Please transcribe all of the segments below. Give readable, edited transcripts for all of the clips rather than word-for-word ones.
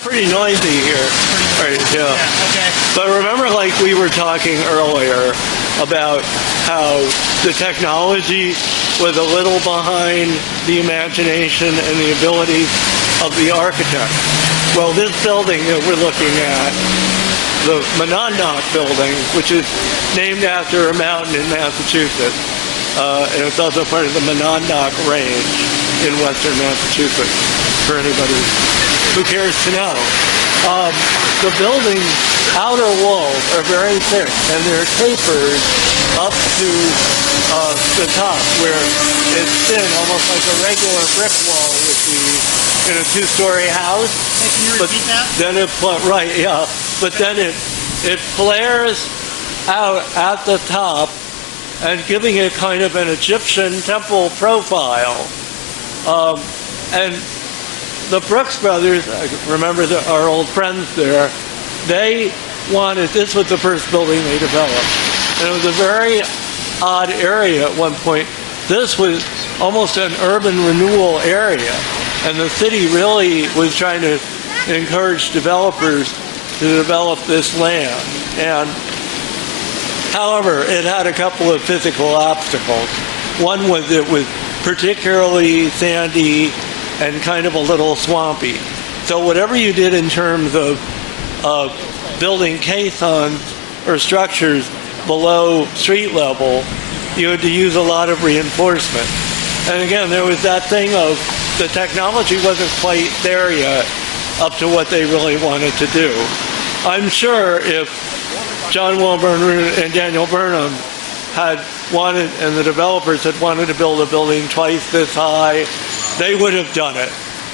Pretty noisy here. Right, yeah. Okay. But remember, like we were talking earlier about how the technology was a little behind the imagination and the ability of the architect. Well, this building that we're looking at, the Monadnock building, which is named after a mountain in Massachusetts, and it's also part of the Monadnock Range in western Massachusetts, for anybody who cares to know. The building's outer walls are very thick, and they're tapered up to the top, where it's thin, almost like a regular brick wall would be in a two-story house. Hey, can you repeat that? Then right, yeah. But then it flares out at the top and giving it kind of an Egyptian temple profile. And the Brooks brothers, I remember our old friends there, they wanted, this was the first building they developed. And it was a very odd area at one point. This was almost an urban renewal area. And the city really was trying to encourage developers to develop this land. And however, it had a couple of physical obstacles. One was it was particularly sandy and kind of a little swampy. So whatever you did in terms of building caissons or structures below street level, you had to use a lot of reinforcement. And again, there was that thing of the technology wasn't quite there yet up to what they really wanted to do. I'm sure if John Wilburn and Daniel Burnham had wanted, and the developers had wanted to build a building twice this high, they would have done it.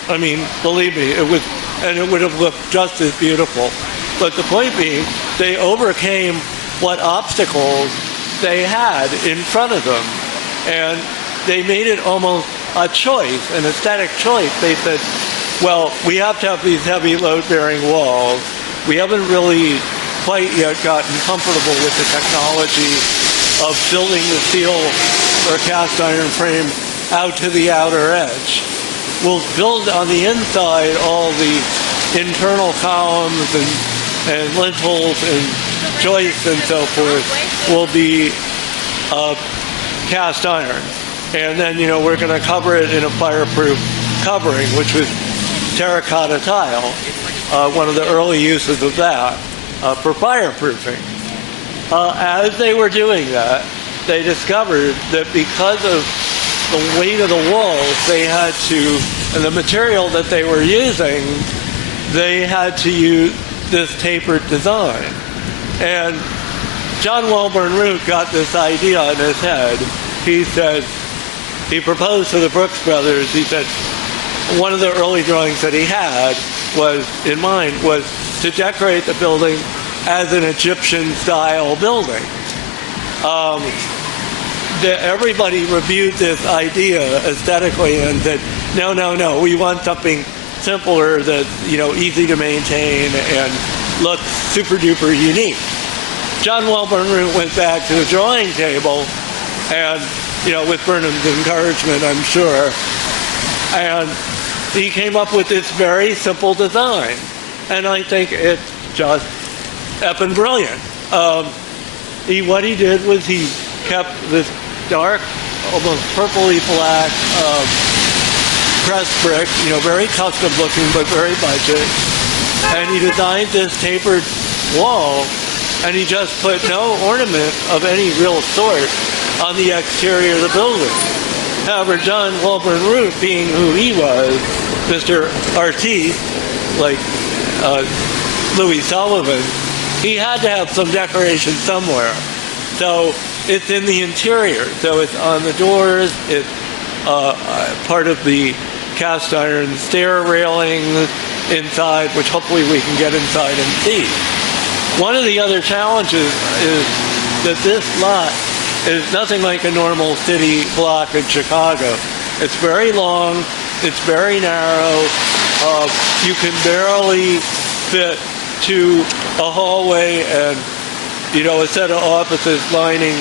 I mean, believe me, it would have looked just as beautiful. But the point being, they overcame what obstacles they had in front of them. And they made it almost a choice, an aesthetic choice. They said, well, we have to have these heavy load-bearing walls. We haven't really quite yet gotten comfortable with the technology of building the steel or cast iron frame out to the outer edge. We'll build on the inside all the internal columns and lintels and joists and so forth will be cast iron. And then, we're going to cover it in a fireproof covering, which was terracotta tile, one of the early uses of that for fireproofing. As they were doing that, they discovered that because of the weight of the walls, they had to, and the material that they were using, they had to use this tapered design. And John Wilburn Root got this idea in his head. He proposed to the Brooks brothers, he said, one of the early drawings that he had in mind was to decorate the building as an Egyptian-style building. Everybody reviewed this idea aesthetically and said, no, we want something simpler that's, easy to maintain and looks super-duper unique. John Wilburn Root went back to the drawing table and, with Burnham's encouragement, I'm sure, and he came up with this very simple design. And I think it's just effing brilliant. What he did was he kept this dark, almost purpley black pressed brick, very custom looking, but very budget. And he designed this tapered wall, and he just put no ornament of any real sort on the exterior of the building. However, John Wilburn Root, being who he was, Mr. Artiste, like Louis Sullivan, he had to have some decoration somewhere. So it's in the interior. So it's on the doors. It's part of the cast iron stair railing inside, which hopefully we can get inside and see. One of the other challenges is that this lot is nothing like a normal city block in Chicago. It's very long. It's very narrow. You can barely fit to a hallway and, a set of offices lining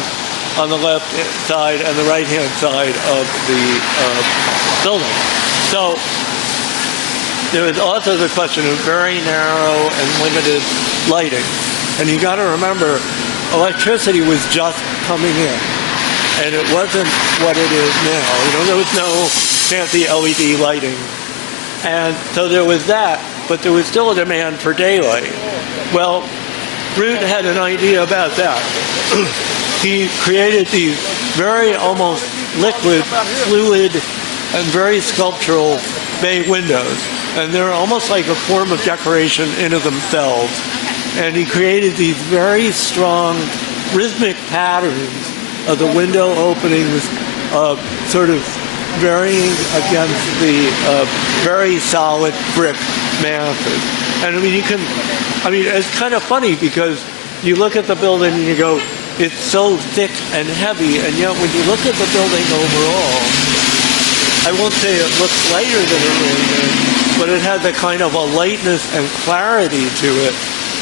on the left side and the right-hand side of the building. So there was also the question of very narrow and limited lighting. And you got to remember, electricity was just coming in, and it wasn't what it is now. There was no fancy LED lighting. And so there was that, but there was still a demand for daylight. Well, Root had an idea about that. He created these very almost liquid, fluid, and very sculptural bay windows. And they're almost like a form of decoration in of themselves. And he created these very strong rhythmic patterns of the window openings, sort of varying against the very solid brick masses. And it's kind of funny because you look at the building and you go, it's so thick and heavy, and yet when you look at the building overall, I won't say it looks lighter than it really is, but it had the kind of a lightness and clarity to it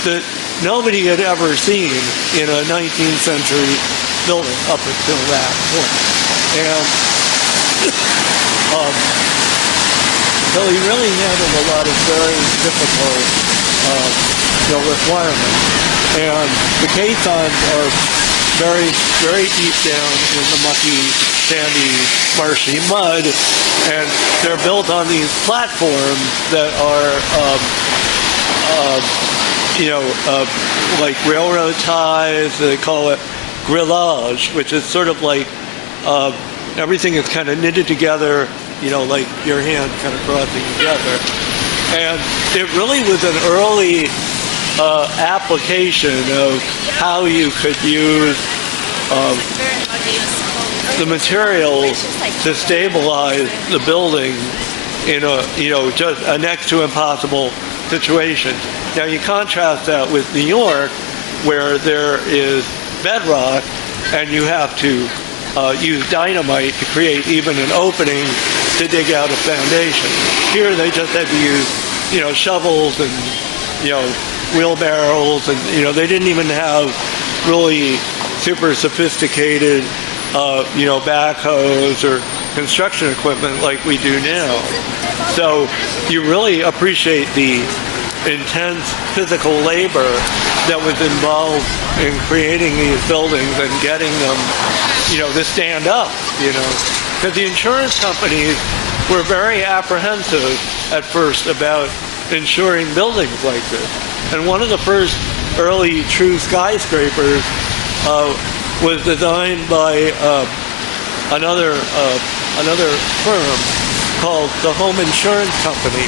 that nobody had ever seen in a 19th century building up until that point. And so he really handled a lot of very difficult requirements. And the caissons are very, very deep down in the mucky, sandy, marshy mud, and they're built on these platforms that are, like railroad ties. They call it grillage, which is sort of like everything is kind of knitted together, like your hand kind of crossing together. And it really was an early application of how you could use the materials to stabilize the building in a just a next to impossible situation. Now you contrast that with New York, where there is bedrock, and you have to use dynamite to create even an opening to dig out a foundation. Here they just had to use, shovels and, wheelbarrows, and, they didn't even have really super sophisticated, backhoes or construction equipment like we do now. So you really appreciate the intense physical labor that was involved in creating these buildings and getting them, to stand up, Because the insurance companies were very apprehensive at first about insuring buildings like this. And one of the first early true skyscrapers was designed by another firm called the Home Insurance Company.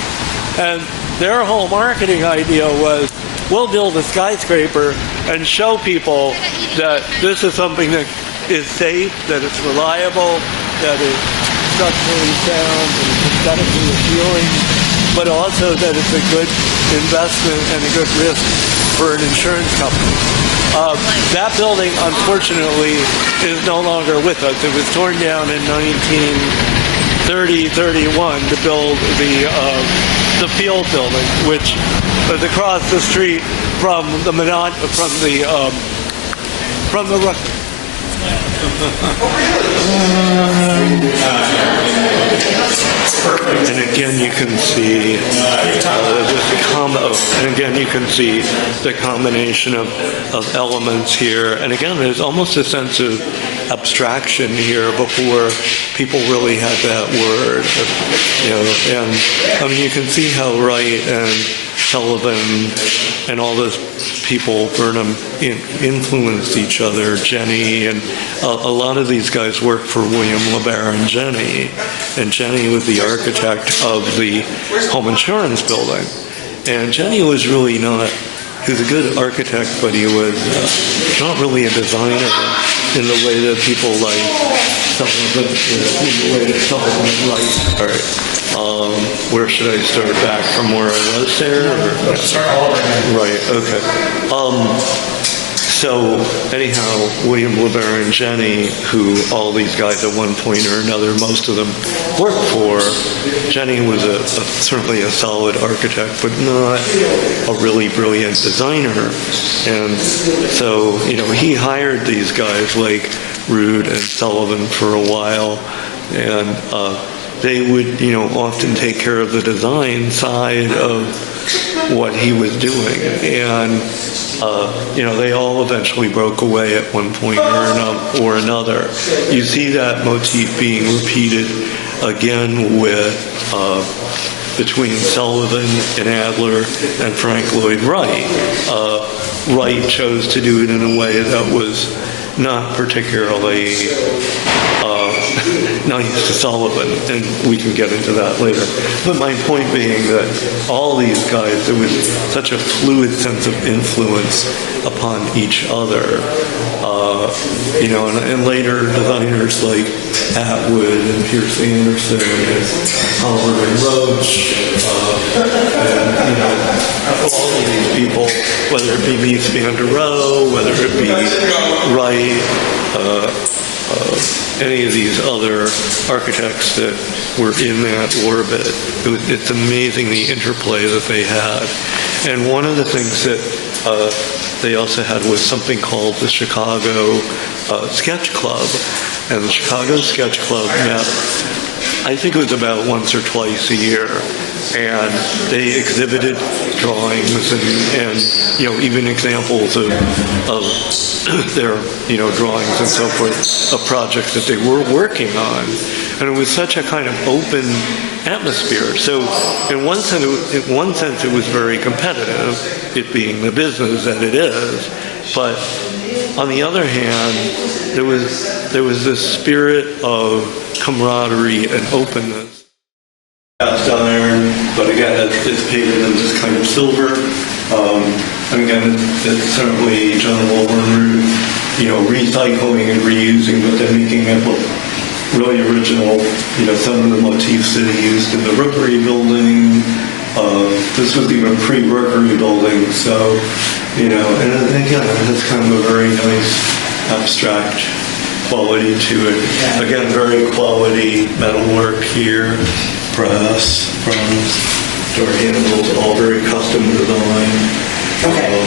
And their whole marketing idea was, we'll build a skyscraper and show people that this is something that is safe, that it's reliable, that is structurally sound, and it's aesthetically appealing, but also that it's a good investment and a good risk for an insurance company. That building, unfortunately, is no longer with us. It was torn down in 1930-31 to build the field building, which was across the street from the And again, you can see the combination of elements here. And again, there's almost a sense of abstraction here before people really had that word. And you can see how Wright and Sullivan and all those people, Burnham, influenced each other. Jenny and a lot of these guys worked for William LeBaron Jenny, and Jenny was the architect of the home insurance building. And Jenny was really not, he was a good architect, but he was not really a designer in the way that people like Sullivan, All right. Where should I start? Back from where I was there? Or? Start all over. Right, okay. So anyhow, William LeBaron Jenny, who all these guys at one point or another, most of them worked for, Jenny was certainly a solid architect, but not a really brilliant designer. And so, he hired these guys like Root and Sullivan for a while, and they would, often take care of the design side of what he was doing. And, they all eventually broke away at one point or another. You see that motif being repeated again with between Sullivan and Adler and Frank Lloyd Wright. Wright chose to do it in a way that was not particularly nice to Sullivan, and we can get into that later. But my point being that all these guys, there was such a fluid sense of influence upon each other. And later designers like Atwood and Pierce Anderson and Howard and Roach, all of these people, whether it be Mies van der Rohe, whether it be Wright, any of these other architects that were in that orbit. It's amazing the interplay that they had. And one of the things that they also had was something called the Chicago Sketch Club. And the Chicago Sketch Club met, I think it was about once or twice a year. And they exhibited drawings and even examples of their, drawings and so forth of projects that they were working on. And it was such a kind of open atmosphere. So in one sense, it was very competitive, it being the business that it is. But on the other hand, there was this spirit of camaraderie and openness. Cast iron, but again, it's painted in this kind of silver. And again, it's certainly John Walburn, recycling and reusing, but then making it look really original. Some of the motifs that he used in the Rookery building. This was even pre-Rookery building, so, and again, it has kind of a very nice abstract quality to it. Again, very quality metalwork here. Brass, bronze, door handles, all very custom design. Okay.